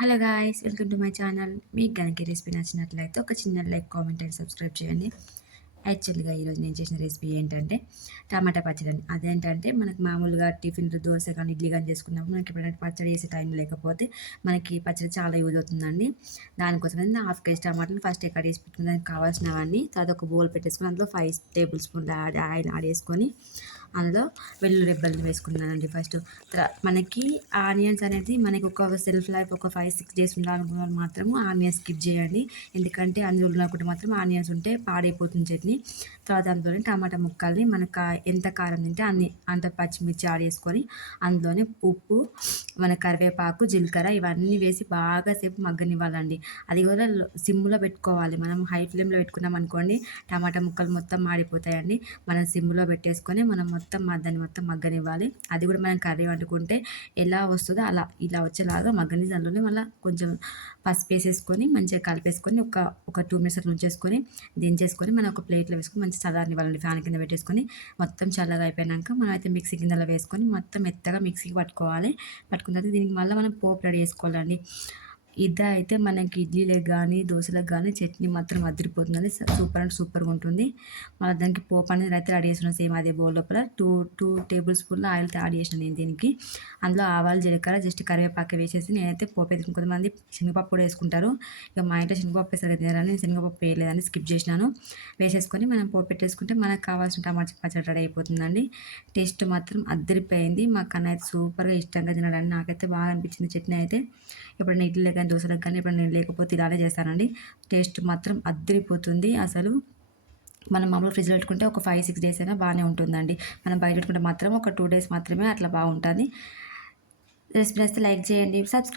Hello guys, welcome to my channel. మీకు గనుక ఈ రెసిపీ నచ్చినట్లయితే ఒక చిన్న లైక్, కామెంట్ అండ్ సబ్స్క్రైబ్ చేయండి. యాక్చువల్‌గా ఈరోజు నేను చేసిన రెసిపీ ఏంటంటే టమాటా పచ్చడి అండి. అదేంటంటే మనకు మామూలుగా టిఫిన్‌లు దోస కానీ, ఇడ్లీ కానీ చేసుకున్నప్పుడు మనకి ఎప్పుడైనా పచ్చడి చేసే టైం లేకపోతే మనకి పచ్చడి చాలా యూజ్ అవుతుందండి. దానికోసమని నా హాఫ్ కేజీ టమాటాలు ఫస్ట్ కట్ చేసి పెట్టుకుని దానికి కావాల్సినవన్నీ తర్వాత ఒక బౌల్ పెట్టేసుకొని అందులో 5 టేబుల్ స్పూన్ల ఆయిల్ యాడ్ చేసుకొని అందులో వెల్లుల్లి రెబ్బలు వేసుకున్నానండి ఫస్ట్. మనకి ఆనియన్స్ అనేది మనకి ఒక సెల్ఫ్ లైఫ్ ఒక 5, 6 డేస్ ఉండాలనుకున్న వాళ్ళు మాత్రము ఆనియన్స్ స్కిప్ చేయండి. ఎందుకంటే అందులో ఉన్నప్పుడు మాత్రం ఆనియన్స్ ఉంటే పాడైపోతుంది చట్నీ. తర్వాత అందులోనే టమాటా ముక్కల్ని మనకు ఎంత కారం తింటే అంత పచ్చిమిర్చి యాడ్ చేసుకొని అందులోనే ఉప్పు, మన కరివేపాకు, జీలకర్ర ఇవన్నీ వేసి బాగా సేపు మగ్గనివ్వాలండి. అది కూడా సిమ్లో పెట్టుకోవాలి. మనం హై ఫ్లేమ్లో పెట్టుకున్నాం అనుకోండి టమాటా ముక్కలు మొత్తం మాడిపోతాయండి. మనం సిమ్లో పెట్టేసుకొని మనం దాన్ని మొత్తం మగ్గనివ్వాలి. అది కూడా మనం కర్రీ వండుకుంటే ఎలా వస్తుందో అలా ఇలా వచ్చేలాగా మగ్గని దానిలోనే మళ్ళీ కొంచెం పసుపు వేసేసుకొని మంచిగా కలిపేసుకొని ఒక 2 మినిట్స్ అట్లా ఉంచేసుకొని దించేసుకొని మనం ఒక ప్లేట్లో వేసుకొని మంచి చల్లారనివ్వాలండి. ఫ్యాన్ కింద పెట్టేసుకొని మొత్తం చల్లగా అయిపోయాక మనం అయితే మిక్సీ గిన్నెలో వేసుకొని మొత్తం మెత్తగా మిక్సీకి పట్టుకోవాలి. పట్టుకున్న తర్వాత దీనికి మళ్ళీ మనం పోపు రెడీ చేసుకోవాలండి. అయితే మనకి ఇడ్లీలకు కానీ దోశలకు కానీ చట్నీ మాత్రం అదిరిపోతుందండి. సూపర్ అంటే సూపర్గా ఉంటుంది. మళ్ళీ దానికి పోపు అనేది అయితే రెడీ చేసిన సేమ్ అదే బౌల్ లోపల టూ టేబుల్ స్పూన్ల ఆయిల్ యాడ్ చేసిన నేను దీనికి. అందులో ఆవాలు, జీలకర్ర, జస్ట్ కరివేపాకు వేసేసి నేనైతే పోపు వేసుకుని కొంతమంది శనగపప్పు కూడా వేసుకుంటారు. ఇక మా ఇంట్లో శనగపప్పు వేసారు తినారని నేను శనగపప్పు వేయలేదని స్కిప్ చేసినాను. వేసేసుకొని మనం పోపు పెట్టేసుకుంటే మనకు కావాల్సిన టమాటా పచ్చడి రెడీ అయిపోతుందండి. టేస్ట్ మాత్రం అద్దరిపోయింది. మా కన్నా అయితే సూపర్గా ఇష్టంగా తినడానికి నాకైతే బాగా అనిపించింది చట్నీ అయితే. ఎప్పుడైనా ఇడ్లీలకు కానీ దోశలకు కానీ ఎప్పుడైనా నేను లేకపోతే ఇలానే చేస్తానండి. టేస్ట్ మాత్రం అద్దరిపోతుంది అసలు. మనం మామూలుగా ఫ్రిడ్జ్లో పెట్టుకుంటే ఒక 5, 6 డేస్ అయినా బాగానే ఉంటుందండి. మనం బయట పెట్టుకుంటే మాత్రం ఒక 2 డేస్ మాత్రమే అట్లా బాగుంటుంది. రెసిపీ నచ్చితే లైక్ చేయండి, సబ్స్క్రైబ్